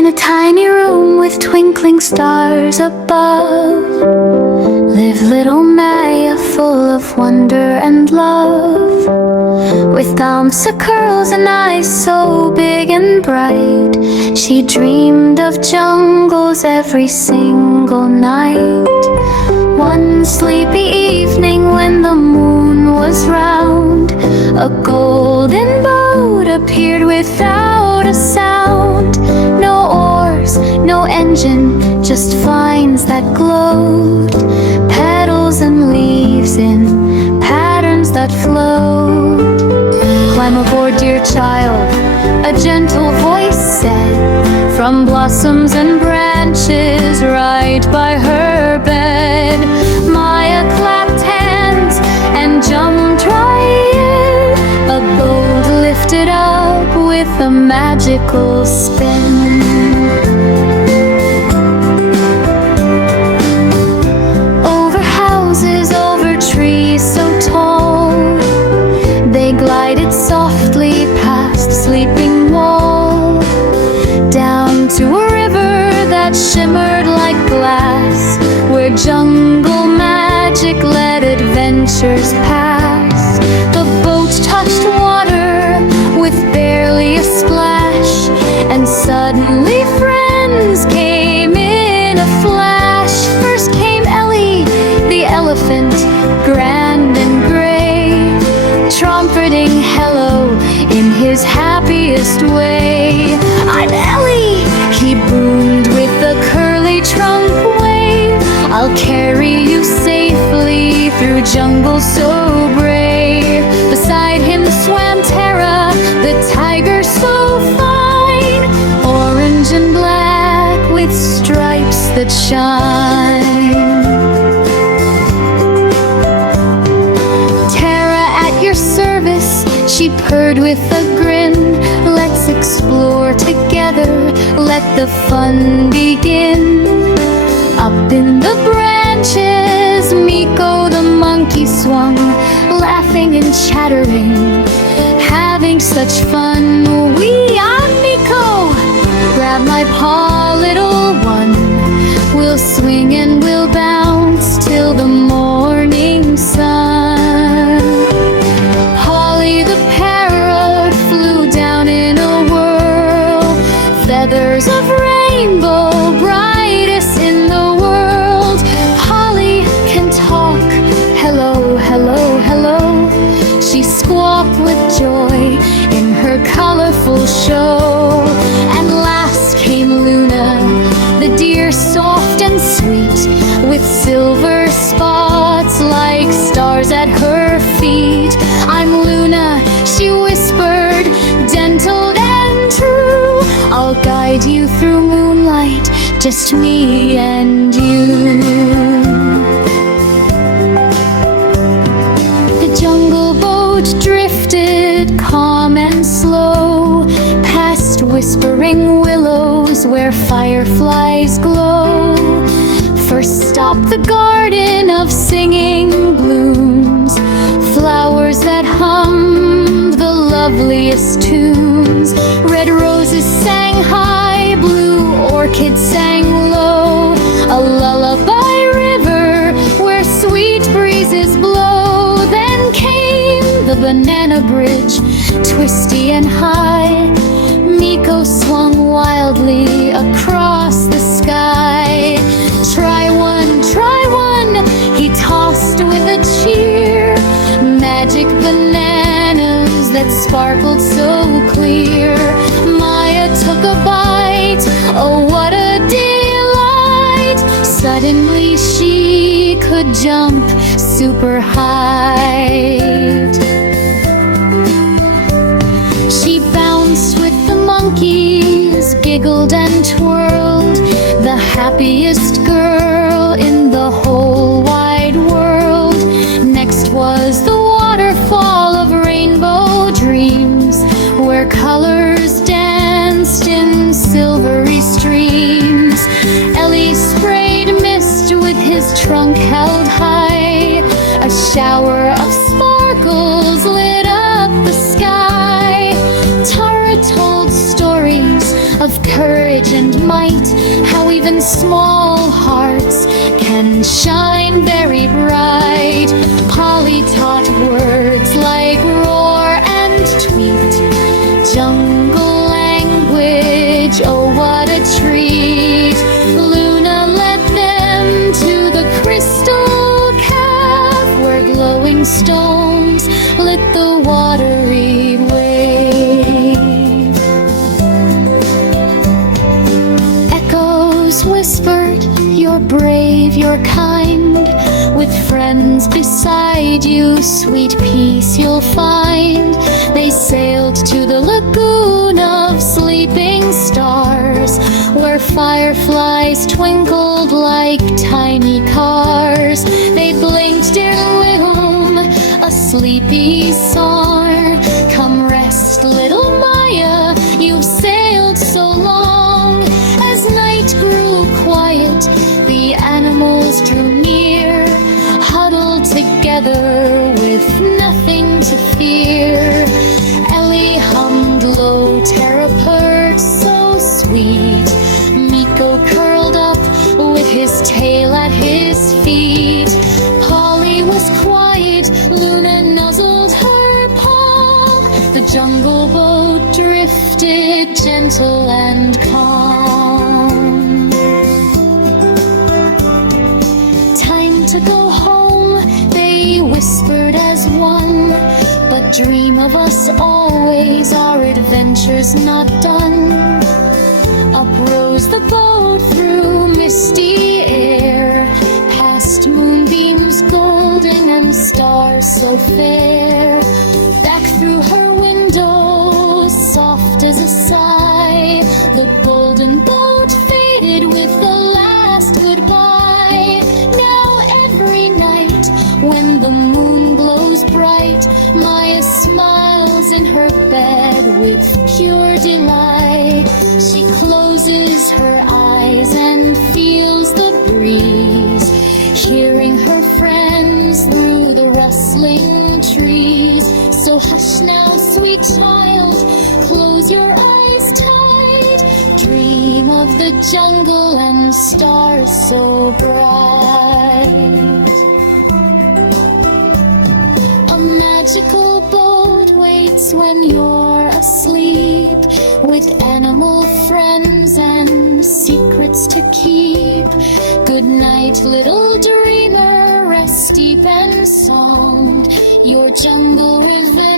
In a tiny room with twinkling stars above lived little Maya, full of wonder and love. With thumbs of curls and eyes so big and bright, she dreamed of jungles every single night. One sleepy evening when the moon was round, a golden boat appeared without a sound. No oars, no engine, just vines that glowed, petals and leaves in patterns that flowed. Climb aboard, dear child, a gentle voice said, from blossoms and branches right by her bed. Maya clapped hands and jumped right in, a boat lifted up with a magical spin. Over houses, over trees so tall, they glided softly past sleeping wall, down to a river that shimmered like glass, where jungle magic led adventures past. The boat touched water with barely a splash, and suddenly friends came in a flash. First came Ellie, the elephant, grand and gray, trumpeting hello in his happiest way. I'm Ellie, he boomed with a curly trunk wave. I'll carry you safely through jungle so brave. Beside him swam Tara, the tiger so fine, orange and black with stripes that shine. Tara at your service, she purred with a grin. Let's explore together, let the fun begin. Up in the branches, Miko the monkey swung, laughing and chattering, having such fun. I'm Miko, grab my paw, little one. We'll swing and we'll bounce till the morning sun. Holly the parrot flew down in a whirl, feathers of rainbow, brightest in the world. Holly can talk, hello, hello, hello. She squawked with joy in her colorful show. And last came Luna, the deer soft and sweet, with silver spots like stars at her feet. I'm Luna, she whispered, gentle and true. I'll guide you through moonlight, just me and you. The jungle boat drifted calm and slow, past whispering willows where fireflies glow. First stop the garden of singing blooms, flowers that hummed the loveliest tunes. Red roses sang high, blue orchids sang low, a lullaby river where sweet breezes blow. Then came the banana bridge, twisty and high. Miko swung wildly across the sky. Try one, he tossed with a cheer, magic bananas that sparkled so clear. Maya took a bite, oh what a delight. Suddenly she could jump super height. She bounced with the monkeys, giggled and twirled, the happiest girl in the whole wide world. Next was the waterfall of rainbow dreams, where colors danced in silvery streams. Ellie sprayed mist with his trunk held high, a shower of sparkles lit up the sky. Tara told stories of courage and might, how even small hearts can shine very bright. Polly taught words like roar and tweet, jungle language, oh what a treat. Luna led them to the crystal cave, where glowing stones lit the watery wave. Echoes whispered, you're brave, you're kind. With friends beside you, sweet peace you'll find. They sailed to the lagoon of sleeping stars, where fireflies twinkled like tiny cars. They blinked in Wilhelm, a sleepy song. Come rest, little Maya, you've sailed so long. As night grew quiet, the animals drew near, huddled together with nothing to fear. Ellie hummed low, Tara purred so sweet. Miko curled up with his tail at his feet. Polly was quiet, Luna nuzzled her palm. The jungle boat drifted gentle and calm. Time to go home, they whispered as one. But dream of us always, our adventure's not done. Up rose the boat through misty air, past moonbeams golden and stars so fair. Back through her window, soft as a sigh, the golden boat faded with the last goodbye. Now every night, when the moon glows bright, Maya smiles in her bed with pure delight. She closes her eyes and feels the breeze, hearing her friends through the rustling trees. So hush now, sweet child, close your eyes tight. Dream of the jungle and stars so bright. A magical boat waits when you're asleep, with animal friends and secrets to keep. Good night, little dreamer, rest deep and sound. Your jungle revenge